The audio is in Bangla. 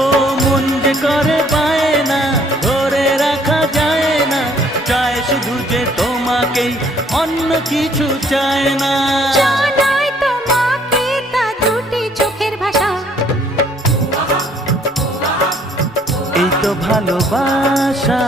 ও মন যে করে পায় না, ধরে রাখা যায় না, চায় শুধু যে তোমাকেই, অন্য কিছু চায় না। জানাই তোমাকে তা দুটি চোখের ভাষা, এই তো ভালোবাসা।